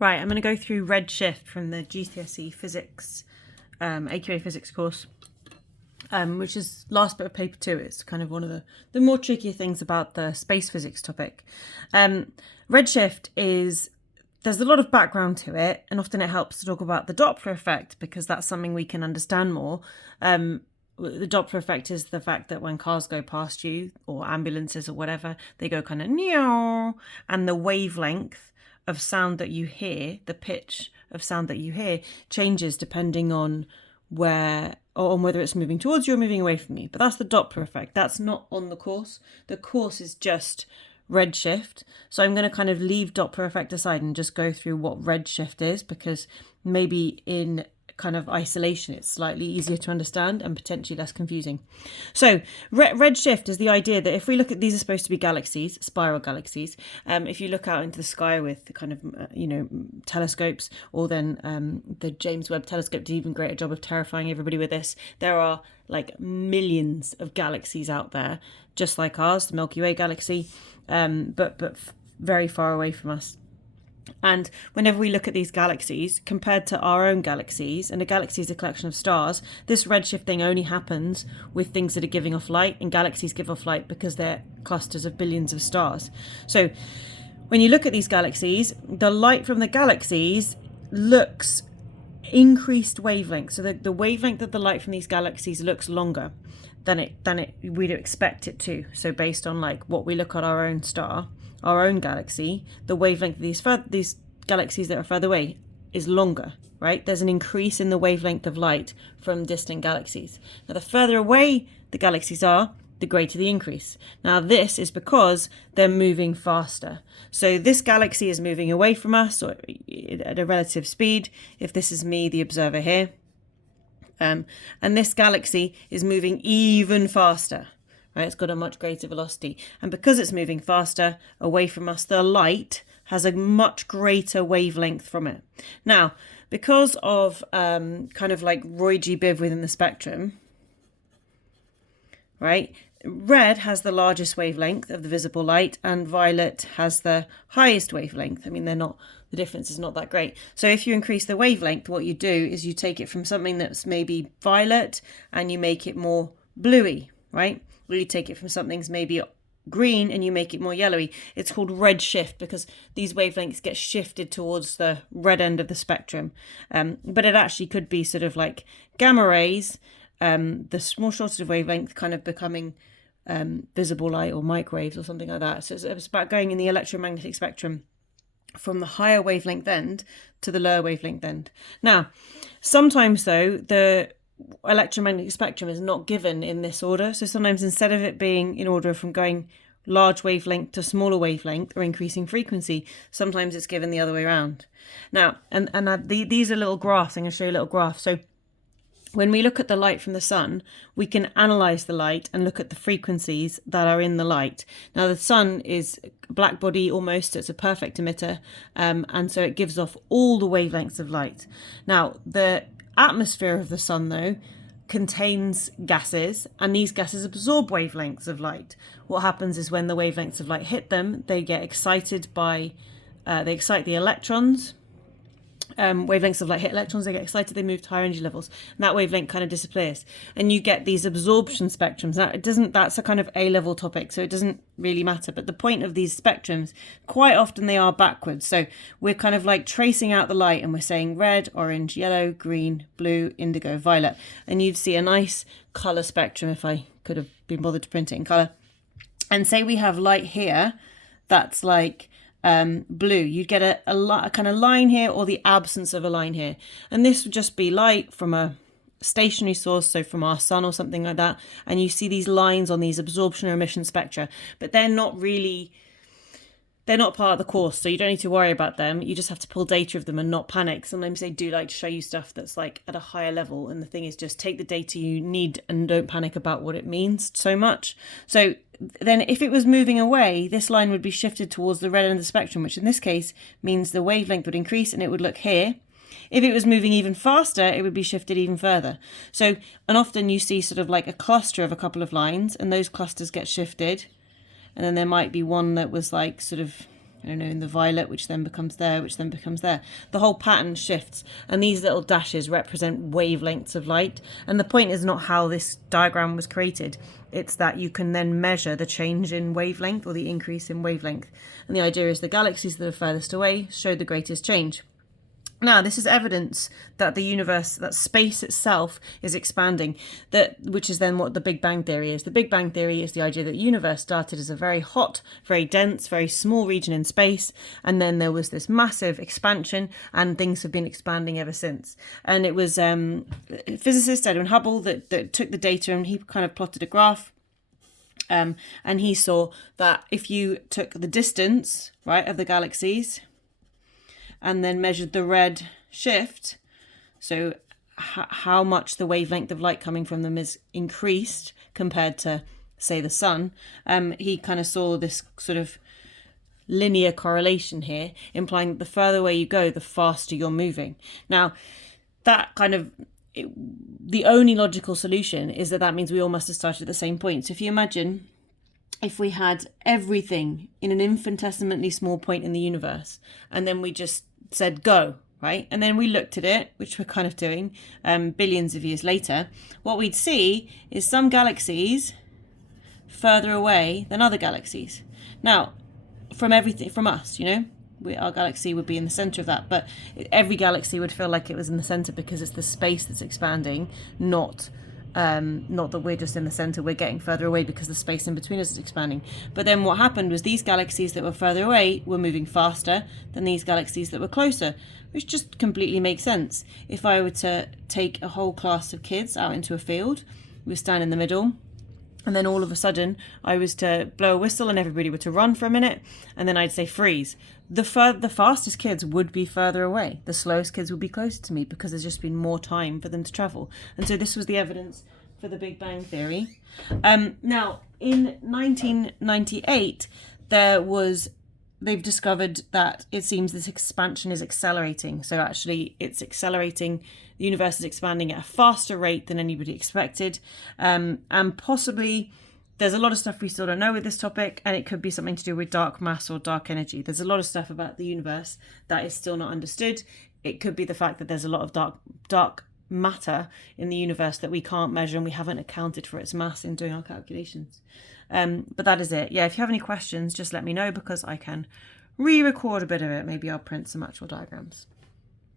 Right, I'm going to go through redshift from the GCSE physics, AQA physics course, which is last bit of paper 2. It's kind of one of the more trickier things about the space physics topic. Redshift is, there's a lot of background to it, and often it helps to talk about the Doppler effect because that's something we can understand more. The Doppler effect is the fact that when cars go past you, or ambulances or whatever, they go kind of meow, and the wavelength of sound that you hear, the pitch of sound that you hear, changes depending on where, or on whether it's moving towards you or moving away from you. But that's the Doppler effect. That's not on the course. The course is just redshift. So I'm going to kind of leave Doppler effect aside and just go through what redshift is, because maybe in kind of isolation it's slightly easier to understand and potentially less confusing. So redshift is the idea that if we look at, these are supposed to be galaxies, spiral galaxies. If you look out into the sky with the kind of telescopes, or then the James Webb Telescope did even greater job of terrifying everybody with this, there are like millions of galaxies out there just like ours, the Milky Way galaxy, but very far away from us. And whenever we look at these galaxies compared to our own galaxies, and a galaxy is a collection of stars, this redshift thing only happens with things that are giving off light, and galaxies give off light because they're clusters of billions of stars. So when you look at these galaxies, the light from the galaxies looks increased wavelength. So the wavelength of the light from these galaxies looks longer than we'd expect it to. So based on like what we look at our own star, our own galaxy, the wavelength of these galaxies that are further away is longer, right? There's an increase in the wavelength of light from distant galaxies. Now, the further away the galaxies are, the greater the increase. Now, this is because they're moving faster. So this galaxy is moving away from us, or at a relative speed. If this is me, the observer here, and this galaxy is moving even faster. Right, it's got a much greater velocity, and because it's moving faster away from us, the light has a much greater wavelength from it. Now, because of kind of like Roy G. Biv within the spectrum, right, red has the largest wavelength of the visible light, and violet has the highest wavelength. I mean, the difference is not that great. So if you increase the wavelength, what you do is you take it from something that's maybe violet and you make it more bluey, right? Or you take it from something's maybe green and you make it more yellowy. It's called red shift because these wavelengths get shifted towards the red end of the spectrum. But it actually could be sort of like gamma rays, the small shortage of wavelength kind of becoming visible light or microwaves or something like that. So it's about going in the electromagnetic spectrum from the higher wavelength end to the lower wavelength end. Now, sometimes though, the electromagnetic spectrum is not given in this order. So sometimes instead of it being in order from going large wavelength to smaller wavelength or increasing frequency, sometimes it's given the other way around. Now, these are little graphs. I'm going to show you a little graph. So when we look at the light from the sun, we can analyze the light and look at the frequencies that are in the light. Now, the sun is a black body almost, so it's a perfect emitter, and so it gives off all the wavelengths of light. Now, the atmosphere of the sun, though, contains gases, and these gases absorb wavelengths of light. What happens is when the wavelengths of light hit them, they get excited by, they excite the electrons. Wavelengths of light hit electrons, they get excited, they move to higher energy levels, and that wavelength kind of disappears, and you get these absorption spectrums. Now, that's a kind of A-level topic, so it doesn't really matter, but the point of these spectrums, quite often they are backwards. So we're kind of like tracing out the light and we're saying red, orange, yellow, green, blue, indigo, violet, and you'd see a nice colour spectrum if I could have been bothered to print it in colour. And say we have light here that's like blue, you'd get a kind of line here, or the absence of a line here, and this would just be light from a stationary source, so from our sun or something like that, and you see these lines on these absorption or emission spectra, but they're not part of the course, so you don't need to worry about them. You just have to pull data of them and not panic. Sometimes they do like to show you stuff that's like at a higher level, and the thing is just take the data you need and don't panic about what it means so much. So then if it was moving away, this line would be shifted towards the red end of the spectrum, which in this case means the wavelength would increase and it would look here. If it was moving even faster, it would be shifted even further. So, and often you see sort of like a cluster of a couple of lines, and those clusters get shifted. And then there might be one that was like sort of I don't know, in the violet, which then becomes there, which then becomes there. The whole pattern shifts, and these little dashes represent wavelengths of light. And the point is not how this diagram was created, it's that you can then measure the change in wavelength or the increase in wavelength. And the idea is the galaxies that are furthest away show the greatest change. Now, this is evidence that the universe, that space itself is expanding, which is then what the Big Bang Theory is. The Big Bang Theory is the idea that the universe started as a very hot, very dense, very small region in space, and then there was this massive expansion, and things have been expanding ever since. And it was physicist Edwin Hubble that took the data, and he kind of plotted a graph. And he saw that if you took the distance, right, of the galaxies, and then measured the red shift, so how much the wavelength of light coming from them is increased compared to, say, the sun, he kind of saw this sort of linear correlation here, implying that the further away you go, the faster you're moving. Now, that kind of, the only logical solution is that means we all must have started at the same point. So if you imagine if we had everything in an infinitesimally small point in the universe, and then we just said go, right? And then we looked at it, which we're kind of doing billions of years later, what we'd see is some galaxies further away than other galaxies. Now, from us, our galaxy would be in the center of that, but every galaxy would feel like it was in the center because it's the space that's expanding, not that we're just in the center, we're getting further away because the space in between us is expanding. But then what happened was these galaxies that were further away were moving faster than these galaxies that were closer, which just completely makes sense. If I were to take a whole class of kids out into a field, we stand in the middle, and then all of a sudden I was to blow a whistle and everybody were to run for a minute, and then I'd say freeze. The fastest kids would be further away. The slowest kids would be closer to me because there's just been more time for them to travel. And so this was the evidence for the Big Bang Theory. Now, in 1998, they've discovered that it seems this expansion is accelerating. So actually it's accelerating. The universe is expanding at a faster rate than anybody expected. And possibly there's a lot of stuff we still don't know with this topic, and it could be something to do with dark mass or dark energy. There's a lot of stuff about the universe that is still not understood. It could be the fact that there's a lot of dark matter in the universe that we can't measure, and we haven't accounted for its mass in doing our calculations. But that is it. Yeah, if you have any questions, just let me know, because I can re-record a bit of it. Maybe I'll print some actual diagrams.